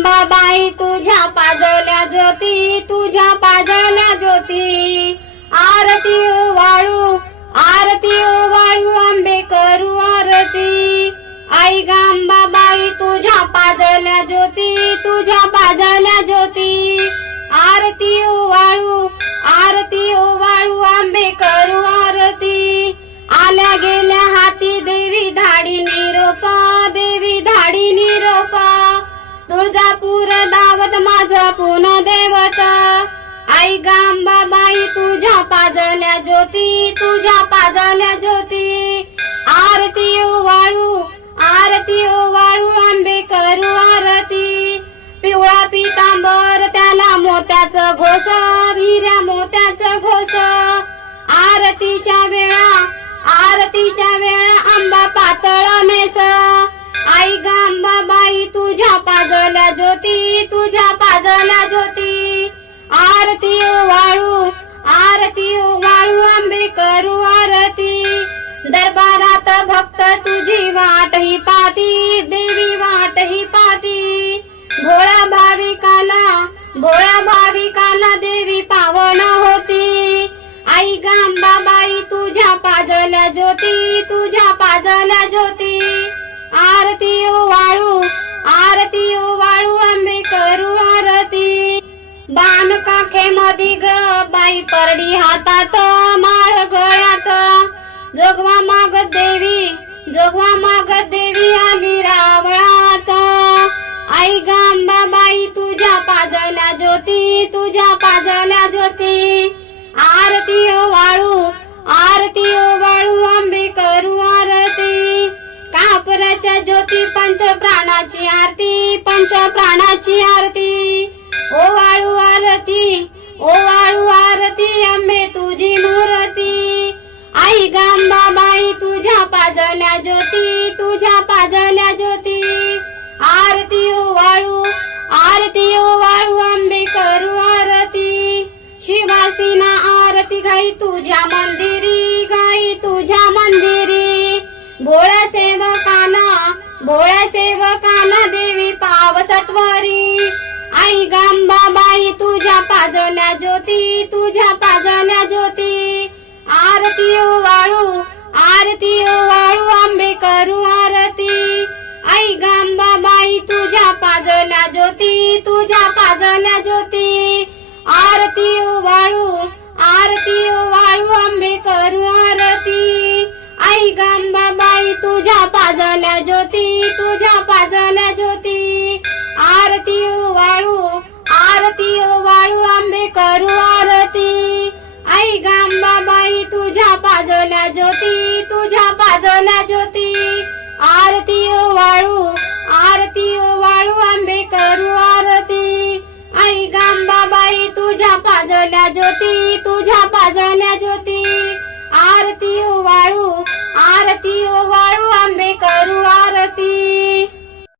अंबाबाई तुझ्या पाजळल्या ज्योती तुझ्या पाजळल्या ज्योती. आरती ओवाळू आरती ओवाळू आंबे करू आरती. आई गांबाबाई तुझ्या पाजळल्या ज्योती तुझ्या पाजळल्या ज्योती. आरती ओवाळू आरती ओवाळू आंबे करू आरती. आल्या गेल्या हाती देवी धाडी निरोपा देवी धाडी निरोपा. तुळजापूर दावत माझ पुन देवत. आई गांबाबाई तुझ्या पाजळल्या ज्योती तुझ्या पाजळल्या ज्योती. आरती ओवाळू आरती ओवाळू आंबे करू आरती. पिवळा पितांबर त्याला मोत्याचं घोस हिऱ्या मोत्याचं घोस. आरतीच्या वेळा आरतीच्या वेळा आंबा पातळ नेस. आई गांबाबाई तुझ्या पाजल्या ज्योती तुझ्या पाजल्या ज्योती. आरती वाळू आरती वाळू आंबे करू आरती. दरबारात भक्त तुझी वाट ही पाती देवी वाट ही पाती भोळा भाविकाला भोळा भाविकाला देवी पावन होती. आई गांबाबाई तुझ्या पाजल्या ज्योती तुझ्या पाजल्या ज्योती. आरती वाळू आरती वाळू आंबे करू आरती. बाण काखे मधी ग बाई परडी हातात माळ गळ्यात. जोगवा मागत देवी जोगवा मागत देवी आली रावळात. आई गांबाबाई तुझ्या पाजळल्या ज्योती तुझ्या पाजळल्या ज्योती. पंच प्राणाची आरती पंच प्राणाची आरती. ओ वाळू आरती ओ वाळू आरती आंबे तुझी मूर्ती. आई गांबाबाई तुझ्या पाजळल्या ज्योती तुझ्या पाजळल्या ज्योती. आरती ओ वाळू आरती ओ वाळू आंबे करू आरती. शिवासीना आरती घाई तुझ्या मंदिर भोळ्या सेवकाला देवी पावसत्वरी आई गांबाबाई तुझ्या पाजळल्या ज्योती तुझ्या पाजळल्या ज्योती. आरती ओवाळू आरती ओवाळू आंबे करू आरती. आई गांबाबाई तुझ्या पाजळल्या ज्योती तुझ्या पाजळल्या ज्योती. आरती ओवाळू आरती ओवाळू आंबे करू आरती. आई गांबा पाजल्या ज्योती तुझ्या पाजल्या ज्योती. आरती वाळू आरती वाळू आंबे करू आरती. आई गांबाबाई तुझ्या पाजल्या ज्योती तुझ्या पाजल्या ज्योती. आरती वाळू आरती वाळू आंबे करू आरती. आई गांबाबाई तुझ्या पाजल्या ज्योती तुझ्या आरती ओवाळू आरती ओवाळू आंबे करू आरती